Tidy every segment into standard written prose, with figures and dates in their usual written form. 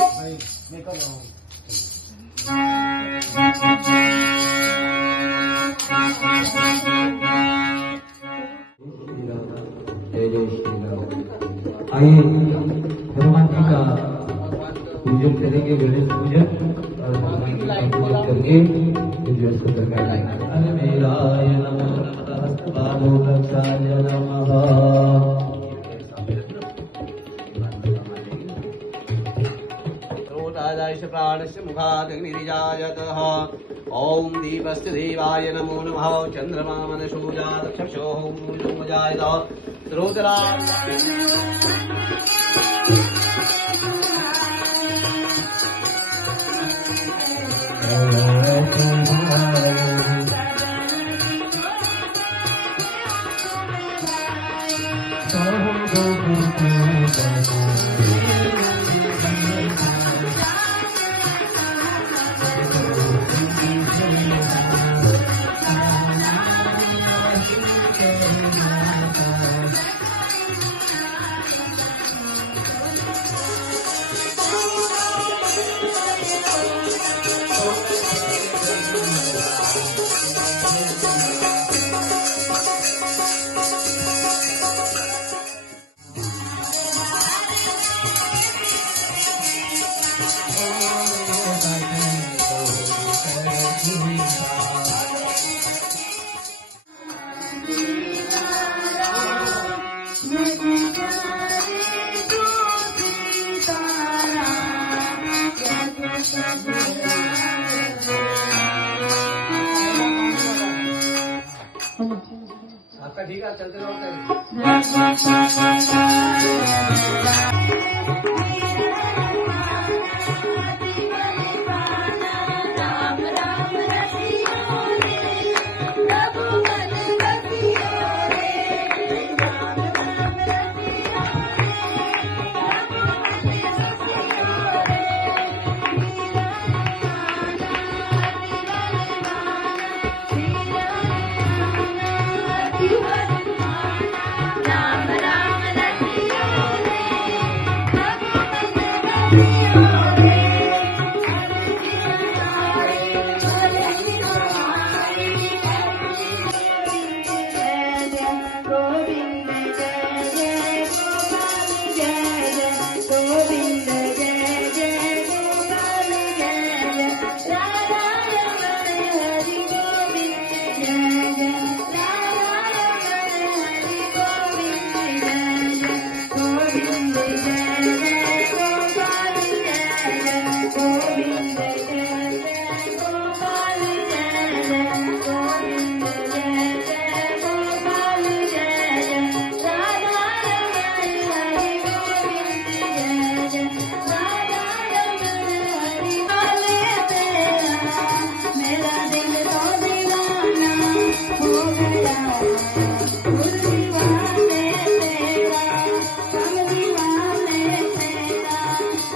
भाई मैं कर रहा हूँ। जय जय श्री राम। आइए हनुमान जी का पूजन करेंगे, गणेश पूजन, और हनुमान जी का पूजन करके पूजन को करवाएंगे। अलमेलाय नमः, बालोदक्षाय नमः। रोदादायश प्राणस्य मुखादग्निरिजायतः। ओम दीपस्य देवाय नमो नमः। चंद्रमा मनसो जातक्षोः जायत रोदरा आपका ठीक है, चलते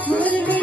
Good